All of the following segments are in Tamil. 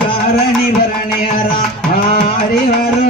காரணி வரணி அறா ஆரி வரோ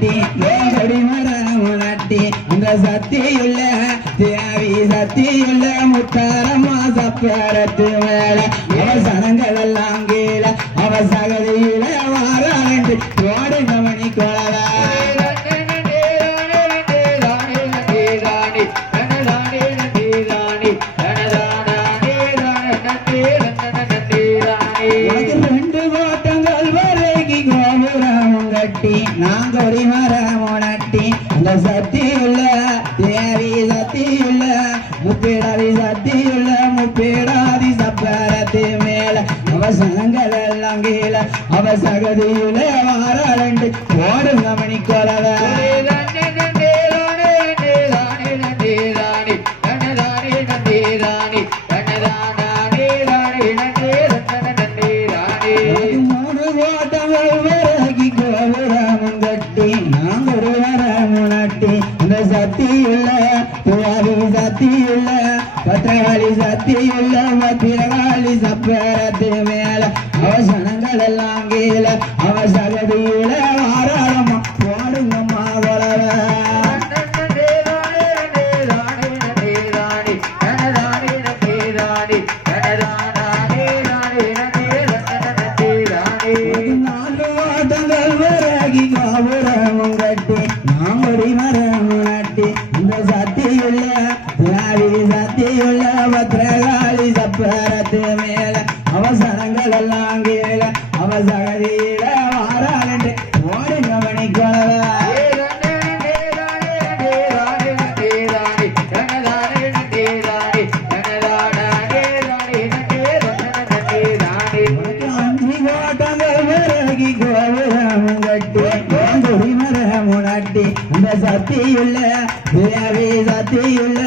கோபுரம் கட்டி ஏங்கடி மரம் நட்டி அந்த சத்தியுள்ள தியாவி சத்தியுள்ள முத்தாரமா சப்பரத்து மேல. அவசரங்கள் கோபுரம் கட்டி நாங்க மரம் நட்டி அந்த சத்தியுள்ள தேவி சத்தியுள்ள முப்பிடாதி சத்தியுள்ள முப்பிடாதி சப்பரத்து மேல அவசரங்கள் எல்லாம் கீழே அவசகதியுள்ள வாரண்டு வாராண்டு கோடு சத்தியுள்ள பத்திரகாளி சப்பரத்து மேல அவசனங்கள் எல்லாம் கீழ அவ விலகி கோபுரம் கட்டி ஒரு மரம் நட்டி இந்த சத்தியுள்ள தேவி சத்தியுள்ள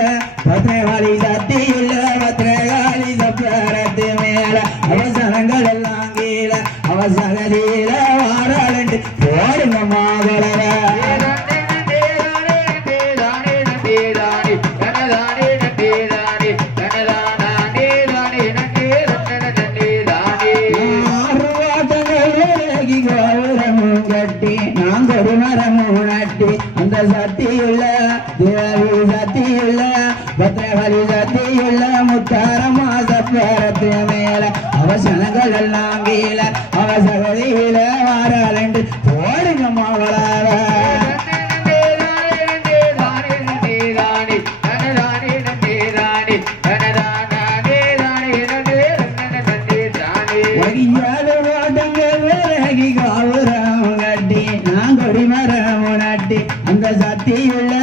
பத்ரவாளி சத்தியுள்ள பத்ரகாளி சப்பரத்து மேல அவசரங்கள் எல்லாம் கீழே அவசரதி சாட்டி அந்த சாத்தியுள்ள திராவி சாத்தியுள்ள பத்திரகாளி சாத்தியுள்ள முத்தாரமா சப்பரத்து மேல அவசனங்கள் எல்லாம் வீழ அவசகதியில வாராளண்டு போடுங்கம்மா வளர ஒடியாத ശക്തിയുള്ള